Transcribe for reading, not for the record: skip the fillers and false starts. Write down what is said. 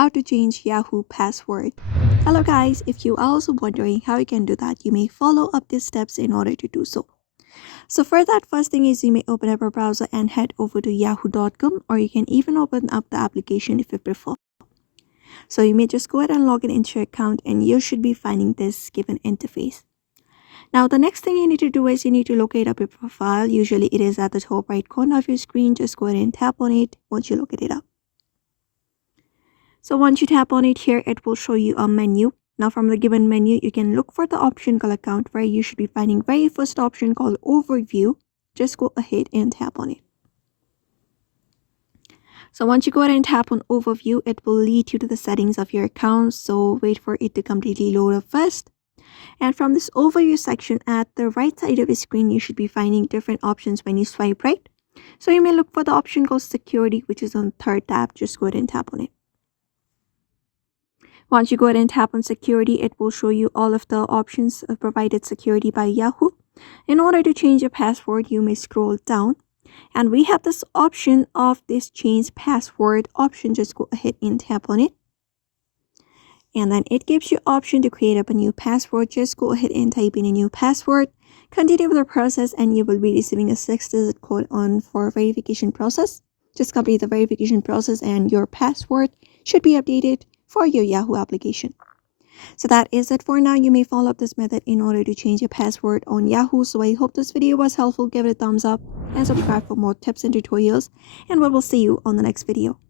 how to change Yahoo password. Hello guys, if you are also wondering how you can do that, you may follow up these steps in order to do so. So for that, first thing is you may open up a browser and head over to yahoo.com, or you can even open up the application if you prefer. So you may just go ahead and log in into your account and you should be finding this given interface. Now the next thing you need to do is you need to locate up your profile. Usually it is at the top right corner of your screen. Just go ahead and tap on it once you locate it up. So once you tap on it here, it will show you a menu. Now from the given menu, you can look for the option called account, where you should be finding very first option called overview. Just go ahead and tap on it. So once you go ahead and tap on overview, it will lead you to the settings of your account. So wait for it to completely load up first. And from this overview section at the right side of the screen, you should be finding different options when you swipe right. So you may look for the option called security, which is on the third tab. Just go ahead and tap on it. Once you go ahead and tap on security, it will show you all of the options provided security by Yahoo. In order to change your password, you may scroll down. And we have this option of this change password option. Just go ahead and tap on it. And then it gives you option to create up a new password. Just go ahead and type in a new password. Continue with the process and you will be receiving a 6-digit code on for verification process. Just complete the verification process and your password should be updated for your Yahoo application. So that is it for now. You may follow up this method in order to change your password on Yahoo. So I hope this video was helpful. Give it a thumbs up and subscribe for more tips and tutorials. And we will see you on the next video.